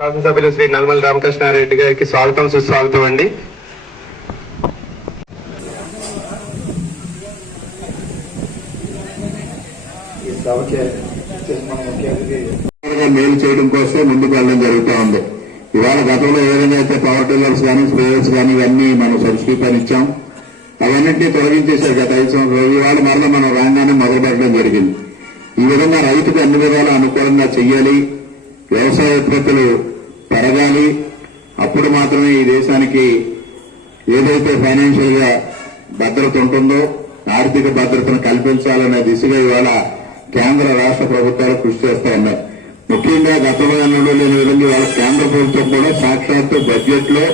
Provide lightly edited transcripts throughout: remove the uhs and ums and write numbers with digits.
శాసనసభ్యులు శ్రీ నల్మల రామకృష్ణారెడ్డి గారికి స్వాగతం సుస్వాగతం అండి. మేలు చేయడం కోసం ముందుకు వెళ్ళడం జరుగుతూ ఉంది. ఇవాళ గతంలో ఏదైనా అయితే పవర్ టిల్లర్స్ కానీ స్ప్రేయర్స్ కానీ ఇవన్నీ మనం సబ్సిడీ ఇచ్చాం, అవన్నింటినీ తొలగించేశారు గత 5 సంవత్సరాలు. ఇవాళ మరలా మనం రాగానే మొదలు పెట్టడం జరిగింది. ఈ విధంగా రైతుకు అన్ని విధాలు అనుకూలంగా చెయ్యాలి, వ్యవసాయ ఉత్పత్తులు పెరగాలి. అప్పుడు మాత్రమే ఈ దేశానికి ఏదైతే ఫైనాన్షియల్ గా భద్రత ఉంటుందో ఆర్థిక భద్రతను కల్పించాలనే దిశగా ఇవాళ కేంద్ర రాష్ట్ర ప్రభుత్వాలు కృషి చేస్తా ఉన్నాయి. ముఖ్యంగా గతంలో ఎన్నడూ లేని విధంగా ఇవాళ కేంద్ర ప్రభుత్వం కూడా సాక్షాత్తు బడ్జెట్ లో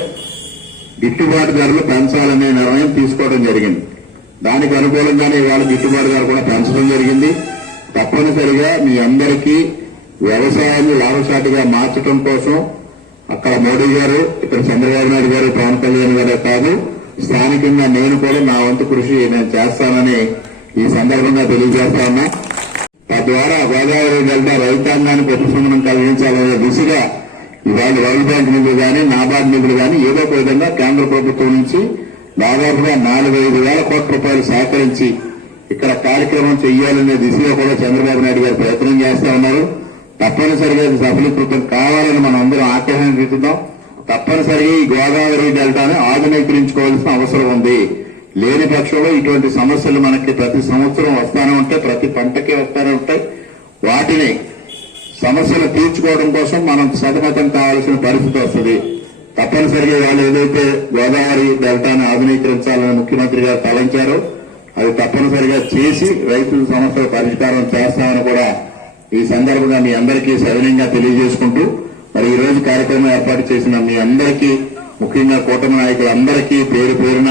గిట్టుబాటు ధరలు పెంచాలనే నిర్ణయం తీసుకోవడం జరిగింది. దానికి అనుకూలంగానే ఇవాళ గిట్టుబాటు ధర కూడా పెంచడం జరిగింది. తప్పనిసరిగా మీ అందరికీ వ్యవసాయాన్ని లాభసాటిగా మార్చడం కోసం అక్కడ మోడీ గారు, ఇక్కడ చంద్రబాబు నాయుడు గారు, పవన్ కళ్యాణ్ గారే కాదు, స్థానికంగా నేను కూడా నా వంతు కృషి నేను చేస్తానని ఈ సందర్భంగా తెలియజేస్తా ఉన్నా. తద్వారా గోదావరి డెల్టా రైతాంగానికి ఉపశమనం కలిగించాలనే దిశగా ఇవాళ వరల్డ్ బ్యాంక్ నిధులు కానీ నాబార్డ్ నిధులు కానీ ఏదో ఒక విధంగా కేంద్ర ప్రభుత్వం నుంచి దాదాపుగా 4-5 వేల కోట్ల రూపాయలు సేకరించి ఇక్కడ కార్యక్రమం చేయాలనే దిశగా కూడా చంద్రబాబు నాయుడు గారు ప్రయత్నం చేస్తా ఉన్నారు. తప్పనిసరిగా ఇది సఫలీకృతం కావాలని మనం అందరం ఆగ్రహం తీద్దాం. తప్పనిసరిగా ఈ గోదావరి డెల్టాను ఆధునీకరించుకోవాల్సిన అవసరం ఉంది. లేని పక్షంలో ఇటువంటి సమస్యలు మనకి ప్రతి సంవత్సరం వస్తానే ఉంటాయి, ప్రతి పంటకి వస్తానే ఉంటాయి. వాటిని సమస్యలు తీర్చుకోవడం కోసం మనం సతమతం కావాల్సిన పరిస్థితి వస్తుంది. తప్పనిసరిగా వాళ్ళు ఏదైతే గోదావరి డెల్టాను ఆధునీకరించాలని ముఖ్యమంత్రి గారు తలంచారో అది తప్పనిసరిగా చేసి రైతుల సమస్యల పరిష్కారం చేస్తామని కూడా ఈ సందర్భంగా మీ అందరికీ సవినయంగా తెలియజేసుకుంటూ మరి ఈ రోజు కార్యక్రమం ఏర్పాటు చేసిన మీ అందరికీ, ముఖ్యంగా కూటమి నాయకులందరికీ పేరు పేరున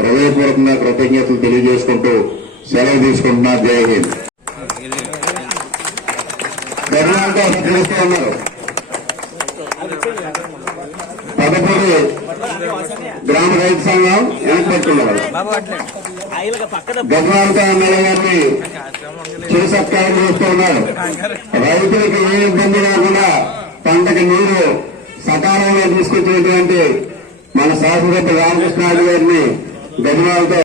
హృదయపూర్వకంగా కృతజ్ఞతలు తెలియజేసుకుంటూ సెలవు తీసుకుంటున్నా. జై హింద్. తెలుస్తూ ఉన్నారు. పదపూడి గ్రామ రైతు సంఘం ఏర్పడుతున్నారు. గద్వాలతో ఎమ్మెల్యే గారిని చిరు సత్కారం చేస్తూ ఉన్నారు. రైతులకు ఏ ఇబ్బంది లేకుండా పంటకి నీరు సకాలంలో తీసుకొచ్చినటువంటి మన శాసనసభ్యులు రామకృష్ణారెడ్డి గారిని గద్వాలతో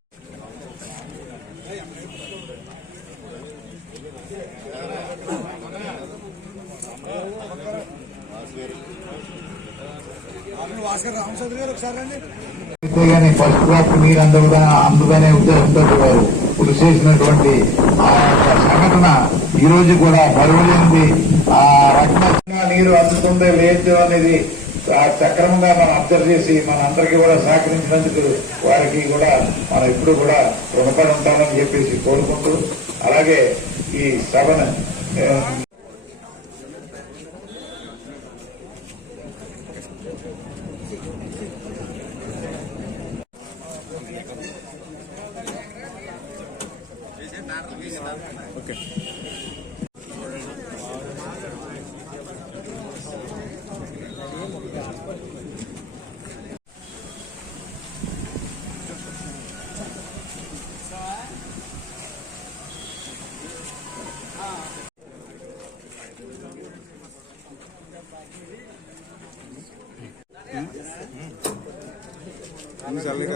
ఫస్ట్ క్రాప్ నీరు అందుకనే ఉద్దేశంతో వారు కృషి చేసినటువంటి ఆ సంఘటన ఈ రోజు కూడా బరువులేనిది. ఆ రకంగా నీరు అందుతుందో లేదు అనేది సక్రమంగా మనం అబ్జర్వ్ చేసి మనందరికీ కూడా సహకరించినందుకు వారికి కూడా మనం ఎప్పుడు కూడా రుణపడి ఉంటామని చెప్పేసి కోరుకుంటూ, అలాగే ఈ సభను ఓకే చల్లగా